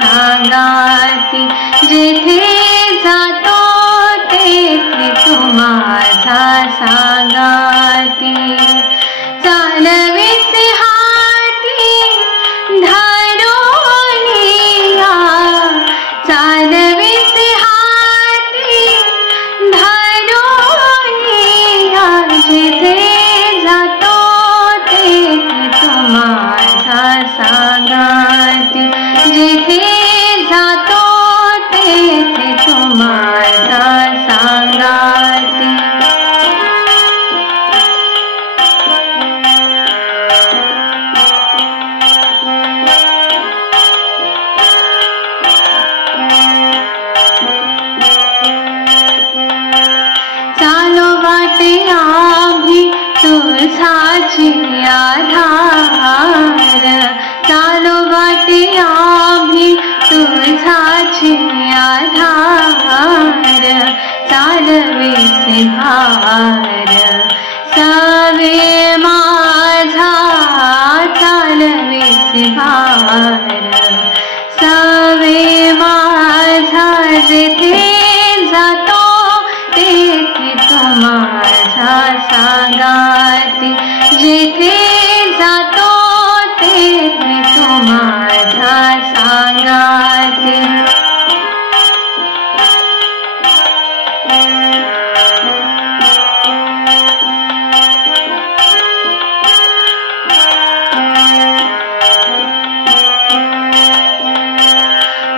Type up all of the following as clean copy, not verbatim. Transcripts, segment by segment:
सांगाती, जेथे जातो तेथे तू माझा सांगाती. चालविसे हाती धरोनिया, चालविसे हाती धरोनिया, जेथे जातो तेथे तू माझा सांगाती, जेथे जातो तेथे तू माझा सांगाती. चालो वाटे आम्ही तुझाची आधार, चालो वाटे आम्ही तुझाची आधार. चालविसे भार सवे माझा, चालविसे भार सवे माझा, जेथे जातो तेथे तू माझा सांगाती, जेथे जातो तेथे तू माझा सांगाती.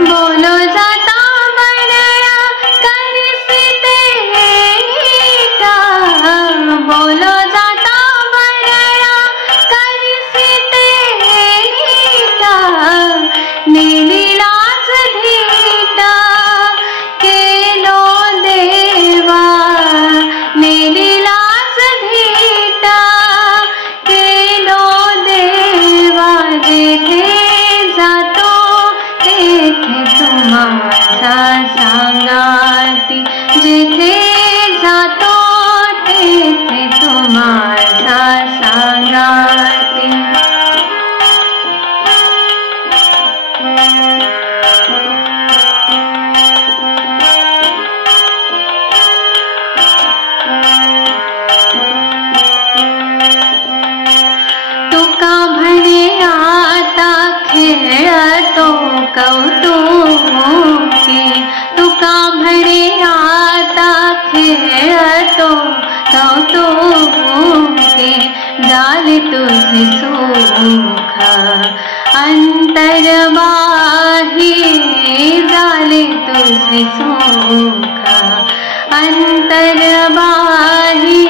बोलो जाता बरया करिसिते नीटा, बोलो जाता बरया करिसिते नीटा. नेली लाज धीटा केलो देवा, नेली लाज धीटा केलो देवा. जेथे जातो तेथे तू माझा सांगाती, जेथे जातो तेथे तू माझा सांगाती. तुका म्हणे आता खेळतो कौतुकी, तुका म्हणे आता खेळतो कौतुकी. झाले तुझे सुख अंतर्बाही, झाले तुझे सुख अंतर्बाही.